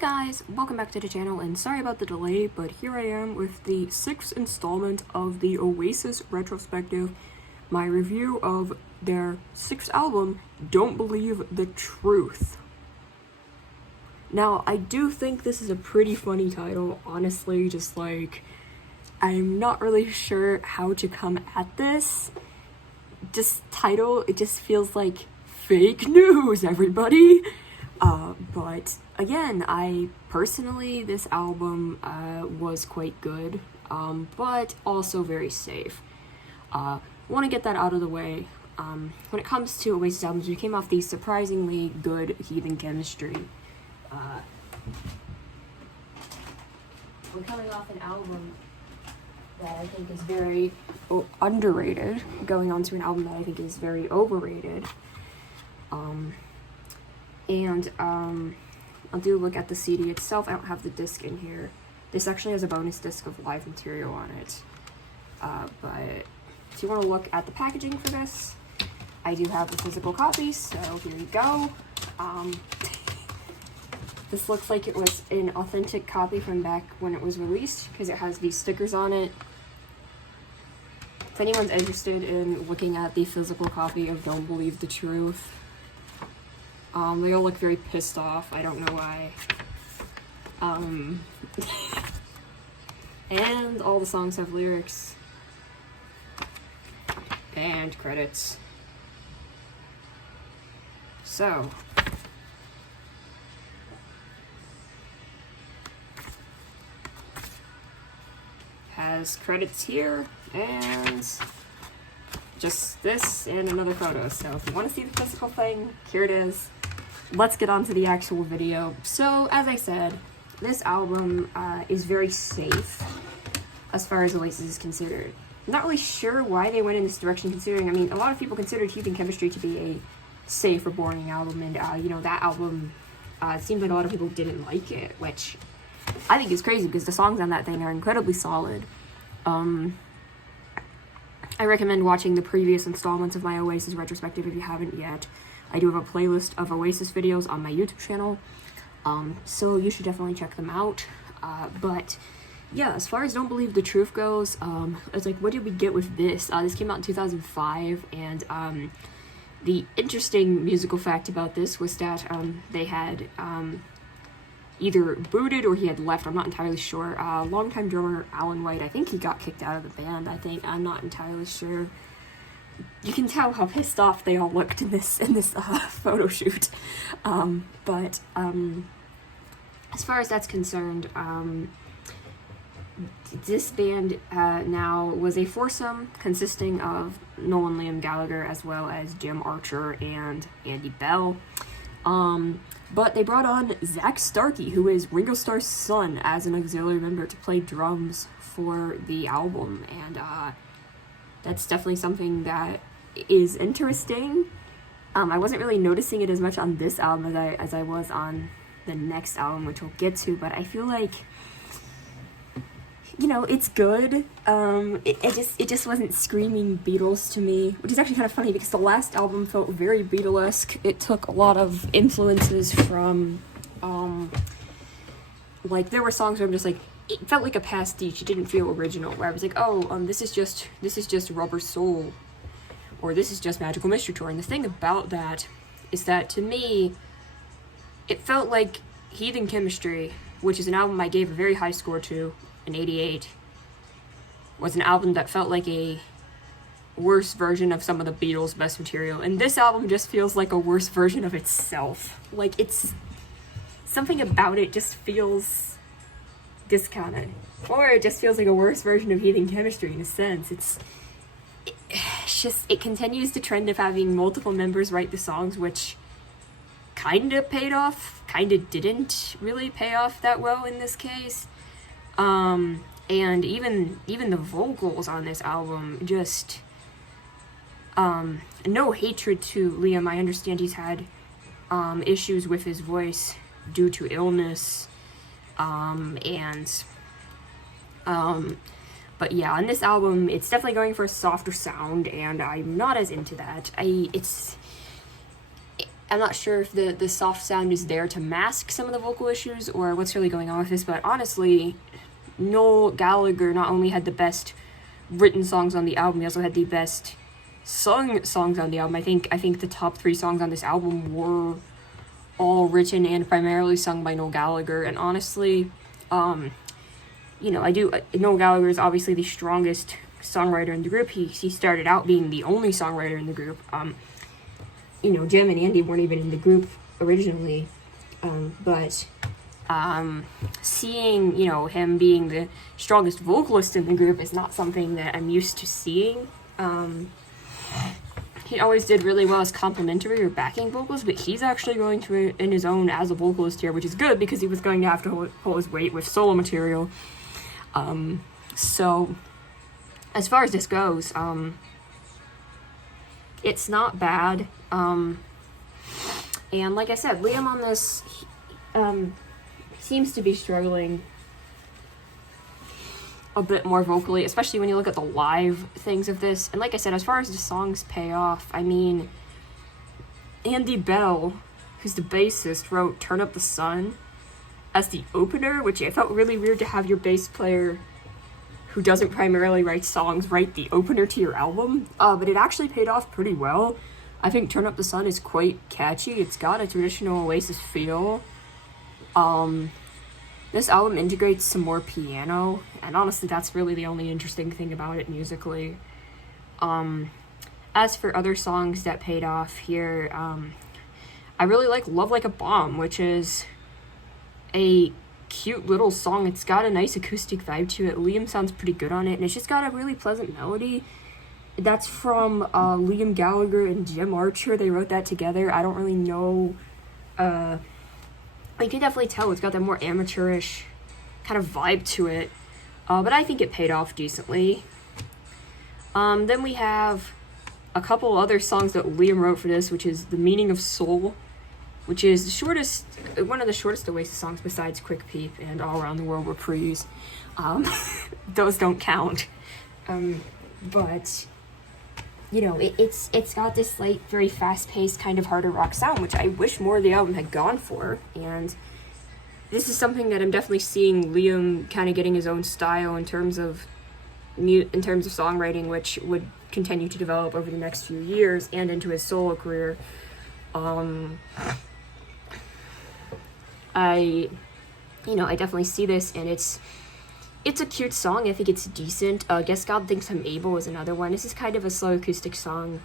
guys, welcome back to the channel, and sorry about the delay, but here I am with the 6th installment of the Oasis retrospective, my review of their 6th album, Don't Believe the Truth. Now, I do think this is a pretty funny title, honestly, just like, I'm not really sure how to come at this. This title, it just feels like fake news, everybody! But again, this album was quite good, but also very safe. Want to get that out of the way. When it comes to Oasis albums, we came off the surprisingly good Heathen Chemistry. We're coming off an album that I think is very underrated, going on to an album that I think is very overrated. I'll do a look at the CD itself. I don't have the disc in here. This actually has a bonus disc of live material on it. But if you want to look at the packaging for this, I do have the physical copy, so here you go. This looks like it was an authentic copy from back when it was released, because it has these stickers on it. If anyone's interested in looking at the physical copy of Don't Believe the Truth, they all look very pissed off. I don't know why. And all the songs have lyrics. And credits. So. Has credits here, and just this and another photo. So if you want to see the physical thing, here it is. Let's get on to the actual video. So, as I said, this album is very safe as far as Oasis is considered. I'm not really sure why they went in this direction, considering, I mean, a lot of people considered Heathen Chemistry to be a safe or boring album, and, that album, it seems like a lot of people didn't like it, which I think is crazy, because the songs on that thing are incredibly solid. I recommend watching the previous installments of my Oasis retrospective if you haven't yet. I do have a playlist of Oasis videos on my YouTube channel, so you should definitely check them out. But yeah, as far as Don't Believe the Truth goes, it's like, what did we get with this? This came out in 2005, and the interesting musical fact about this was that they had either booted or he had left, I'm not entirely sure. Longtime drummer Alan White, I think he got kicked out of the band, I'm not entirely sure. You can tell how pissed off they all looked in this photo shoot. But as far as that's concerned, this band now was a foursome consisting of Nolan Liam Gallagher as well as Jim Archer and Andy Bell. But they brought on Zach Starkey, who is Ringo Starr's son, as an auxiliary member to play drums for the album, and that's definitely something that is interesting. I wasn't really noticing it as much on this album as I was on the next album, which we'll get to, but I feel like, it's good. It just wasn't screaming Beatles to me, which is actually kind of funny, because the last album felt very Beatlesque. It took a lot of influences from, there were songs where I'm just like, it felt like a pastiche. It didn't feel original, where I was like, this is just Rubber Soul, or this is just Magical Mystery Tour. And the thing about that is that, to me, it felt like Heathen Chemistry, which is an album I gave a very high score to, an 88, was an album that felt like a worse version of some of the Beatles' best material. And this album just feels like a worse version of itself. Like, it's something about it just feels discounted, or it just feels like a worse version of Heathen Chemistry in a sense. It continues the trend of having multiple members write the songs, which kind of paid off, kind of didn't really pay off that well in this case. And even the vocals on this album, just no hatred to Liam. I understand he's had issues with his voice due to illness. But yeah, on this album, it's definitely going for a softer sound, and I'm not as into that. I'm not sure if the soft sound is there to mask some of the vocal issues or what's really going on with this, but honestly, Noel Gallagher not only had the best written songs on the album, he also had the best sung songs on the album. I think the top 3 songs on this album were all written and primarily sung by Noel Gallagher, and honestly, Noel Gallagher is obviously the strongest songwriter in the group. He started out being the only songwriter in the group. Jim and Andy weren't even in the group originally, but seeing, him being the strongest vocalist in the group is not something that I'm used to seeing. He always did really well as complimentary or backing vocals, but he's actually going to in his own as a vocalist here, which is good because he was going to have to hold his weight with solo material. So as far as this goes, it's not bad. And like I said, Liam on this seems to be struggling a bit more vocally, especially when you look at the live things of this. And like I said, as far as the songs pay off, I mean, Andy Bell, who's the bassist, wrote Turn Up the Sun as the opener, which I felt really weird to have your bass player who doesn't primarily write songs write the opener to your album, but it actually paid off pretty well. I think Turn Up the Sun is quite catchy. It's got a traditional Oasis feel. This album integrates some more piano, and honestly, that's really the only interesting thing about it musically. As for other songs that paid off here, I really like Love Like a Bomb, which is a cute little song. It's got a nice acoustic vibe to it. Liam sounds pretty good on it, and it's just got a really pleasant melody. That's from Liam Gallagher and Jim Archer. They wrote that together. I don't really know. You can definitely tell it's got that more amateurish kind of vibe to it. But I think it paid off decently. Then we have a couple other songs that Liam wrote for this, which is The Meaning of Soul, which is one of the shortest Oasis songs besides Quick Peep and All Around the World Reprise. Those don't count. But it's got this like very fast-paced kind of harder rock sound, which I wish more of the album had gone for. And this is something that I'm definitely seeing Liam kind of getting his own style in terms of songwriting, which would continue to develop over the next few years and into his solo career. I definitely see this, and it's a cute song. I think it's decent. Guess God Thinks I'm Able is another one. This is kind of a slow acoustic song.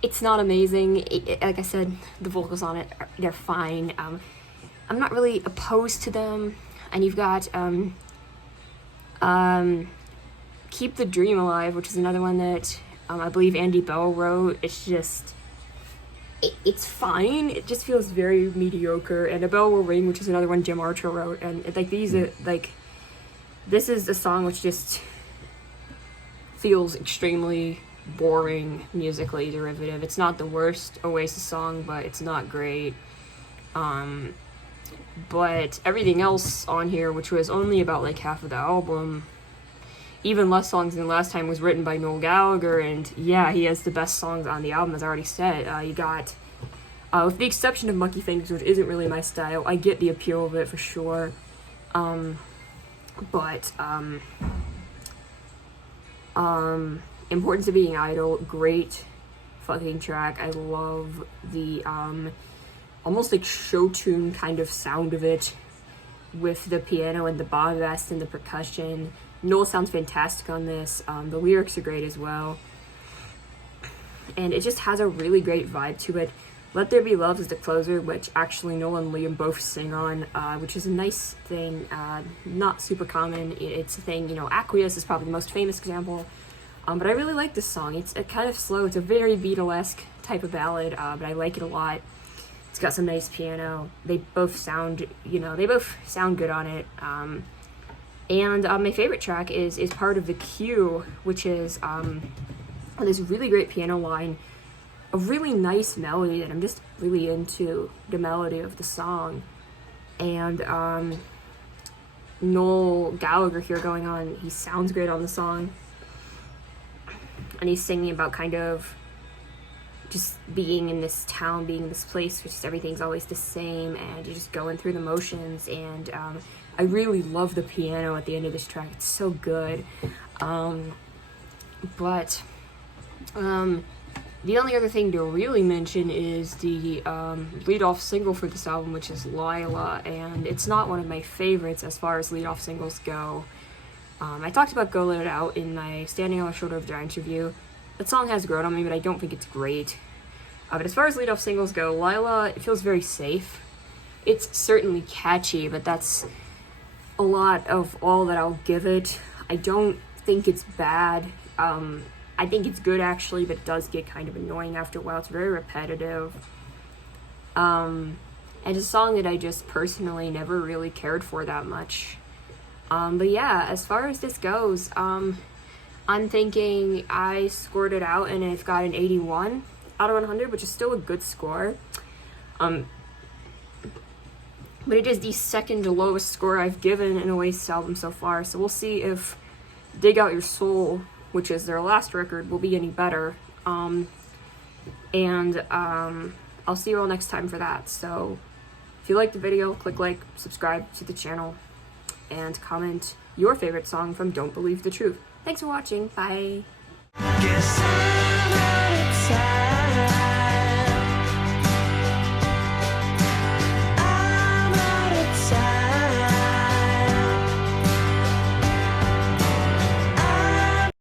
It's not amazing. Like I said, the vocals on it, they're fine. I'm not really opposed to them. And you've got Keep the Dream Alive, which is another one that I believe Andy Bell wrote. It's just... It's fine. It just feels very mediocre. And A Bell Will Ring, which is another one Jim Archer wrote. And these are this is a song which just feels extremely boring musically derivative. It's not the worst Oasis song, but it's not great. But everything else on here, which was only about like half of the album, even less songs than last time, was written by Noel Gallagher, and yeah, he has the best songs on the album, as I already said. You got, with the exception of Monkey Fingers, which isn't really my style, I get the appeal of it for sure. But Importance of Being Idle, great fucking track. I love the almost like show tune kind of sound of it with the piano and the bombast and the percussion. Noel sounds fantastic on this. The lyrics are great as well, and it just has a really great vibe to it. Let There Be Love is the closer, which actually Noel and Liam both sing on, which is a nice thing, not super common. It's a thing, Acquiesce is probably the most famous example, but I really like this song. It's kind of slow. It's a very Beatlesque type of ballad, but I like it a lot. It's got some nice piano. They both sound, good on it. And my favorite track is Part of the Queue, which is this really great piano line, a really nice melody that I'm just really into the melody of the song. And Noel Gallagher here going on, he sounds great on the song. And he's singing about kind of just being in this town, being in this place, which is everything's always the same, and you're just going through the motions. And I really love the piano at the end of this track. It's so good. The only other thing to really mention is the lead-off single for this album, which is Lila, and it's not one of my favorites as far as lead-off singles go. I talked about Go Let It Out in my Standing on the Shoulder of Giants review. That song has grown on me, but I don't think it's great. But as far as lead-off singles go, Lila, it feels very safe. It's certainly catchy, but that's a lot of all that I'll give it. I don't think it's bad. I think it's good, actually, but it does get kind of annoying after a while. It's very repetitive. And it's a song that I just personally never really cared for that much. But yeah, as far as this goes, I'm thinking I scored it out and I've got an 81 out of 100, which is still a good score. But it is the second lowest score I've given an Oasis album so far, so we'll see if Dig Out Your Soul, which is their last record, will be any better. I'll see you all next time for that. So if you liked the video, click like, subscribe to the channel, and comment your favorite song from Don't Believe the Truth. Thanks for watching. Bye.